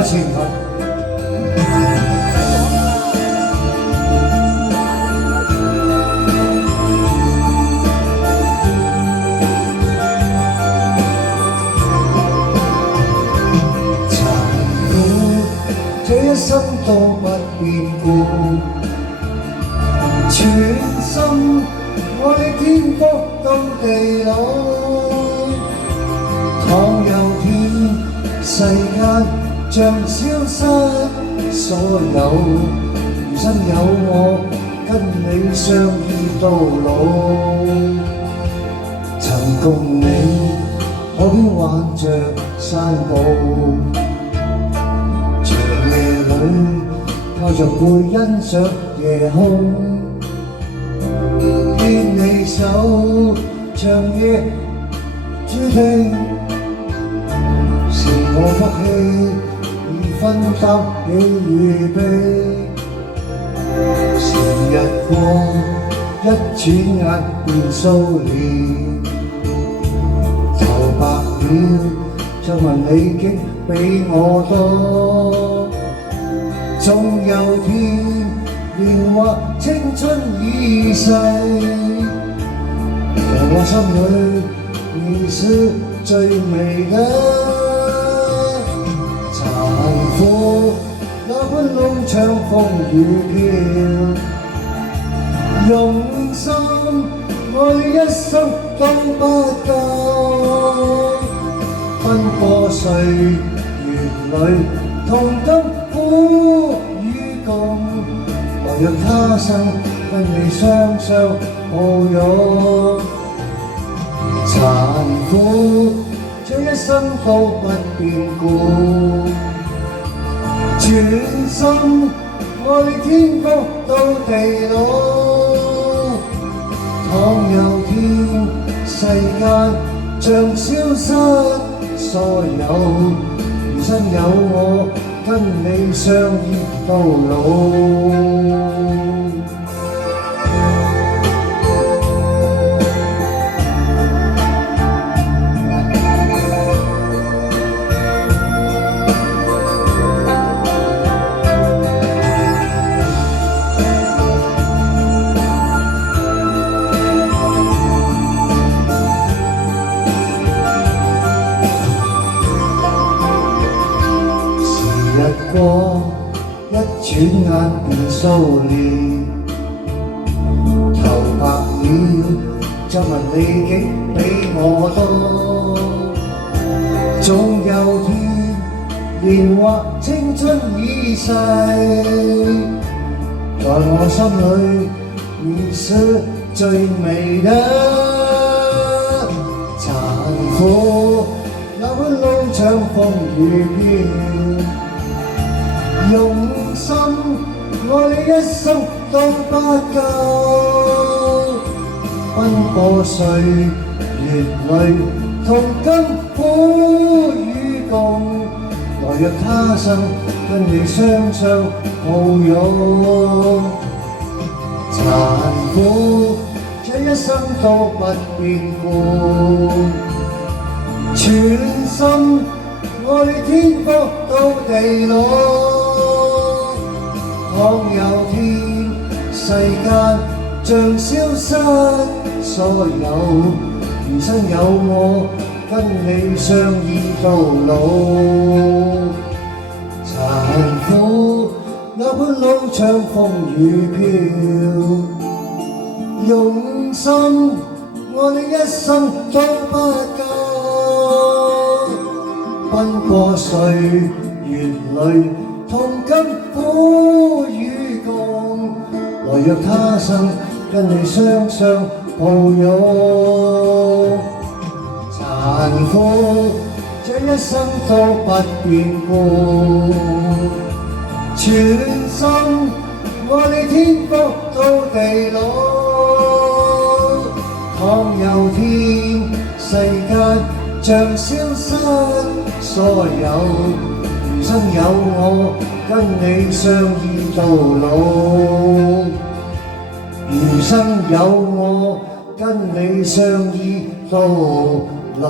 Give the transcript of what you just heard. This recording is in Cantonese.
多謝唔該。這一生都不變故，全心愛天福到地老。倘有天世間像消失所有，餘生有我跟你相依到老。曾共你可邊挽着山步，靠着背欣賞夜空，牽你手長夜注定是我福氣，已分擔你預備。時日過，一轉眼變數年，頭白了，再問你竟比我多。總有天，年華青春已逝，在我心裏你是最美的。殘酷那般路長風雨飄，用心愛你一生都不夠。奔波歲月裏，同甘苦與共，來讓他生跟你雙雙抱擁。殘酷這一生都不變故，全心愛你天福到地老。倘有天世間像消失所有，餘生有我跟你相依到老。日過一轉眼變數年，頭白了，再問你竟比我多。總有天，年華青春已逝，在我心裏你是最美的。殘酷那般路長風雨飄，用心愛你一生都不夠。奔波歲月裏，同甘苦與共，來讓他生跟你雙雙抱擁。殘酷這一生都不變故，全心愛你天福到地老。倘有天世間像消失所有，餘生有我跟你相依到老。殘酷那般路長風雨飄，用心愛你一生都不夠。奔波歲月裏，同甘苦與共，來讓他生跟你雙雙抱擁。殘酷這一生都不變故，全心愛你天福到地老。倘有天世間像消失所有，餘生有我跟你相依到老。餘生有我跟你相依到老。